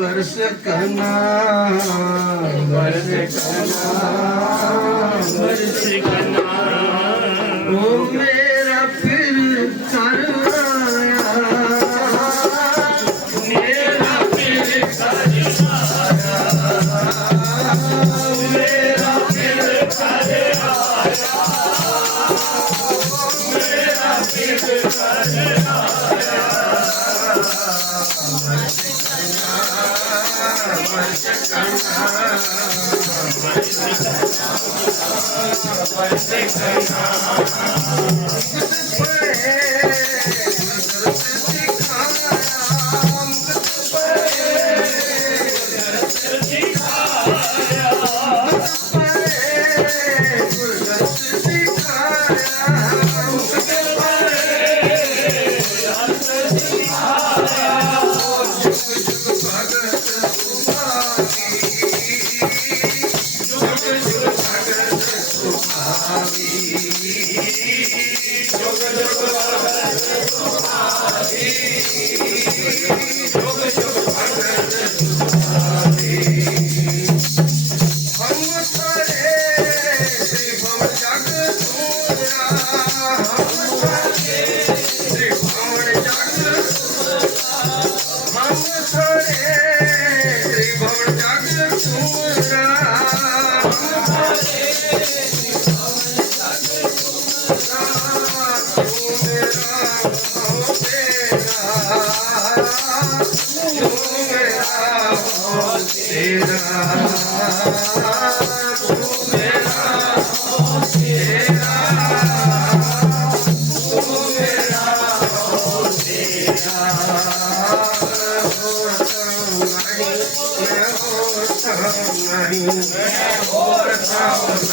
वर्ष करना। वर्ष करना। ओ मेरा फिर Thank you. Cheers. नहीं मैं बोलता हूँ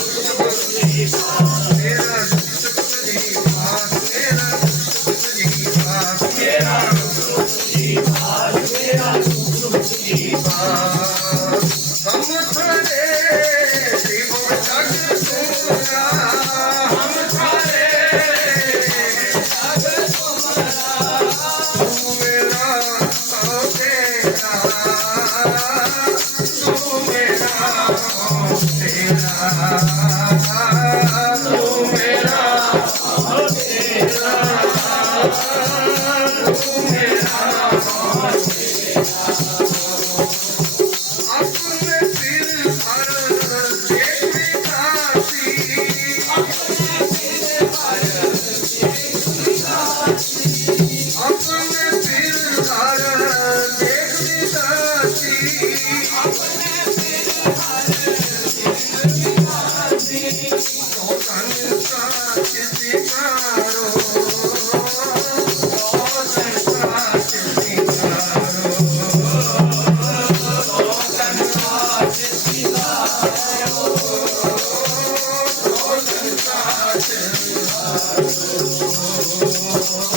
Música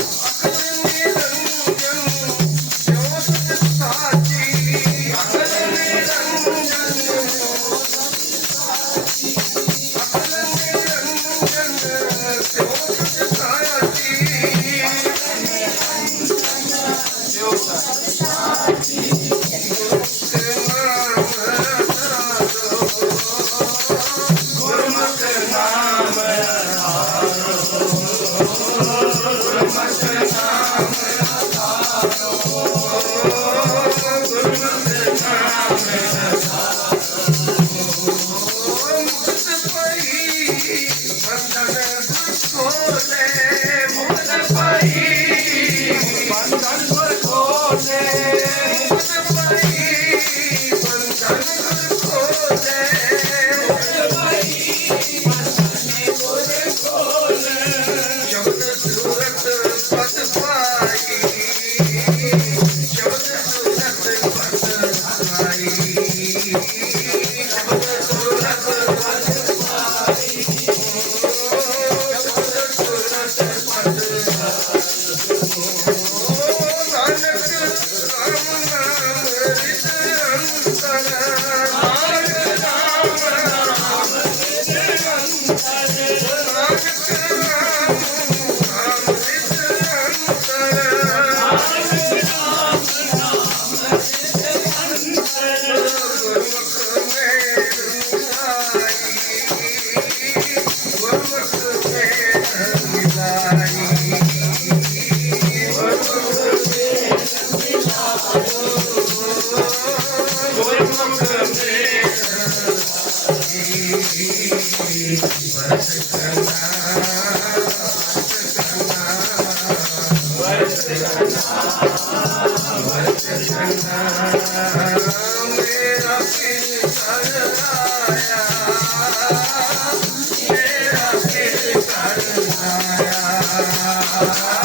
Ah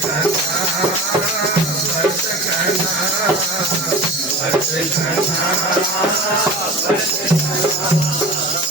Thank you.